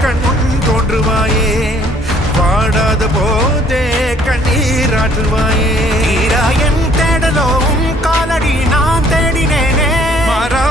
கண்முன் தோன்றுவாயே, வாடாத போதே கண்ணீராற்றுவாயே. என் தேடலோ உன் காலடி நான் தேடினேனே, மாறா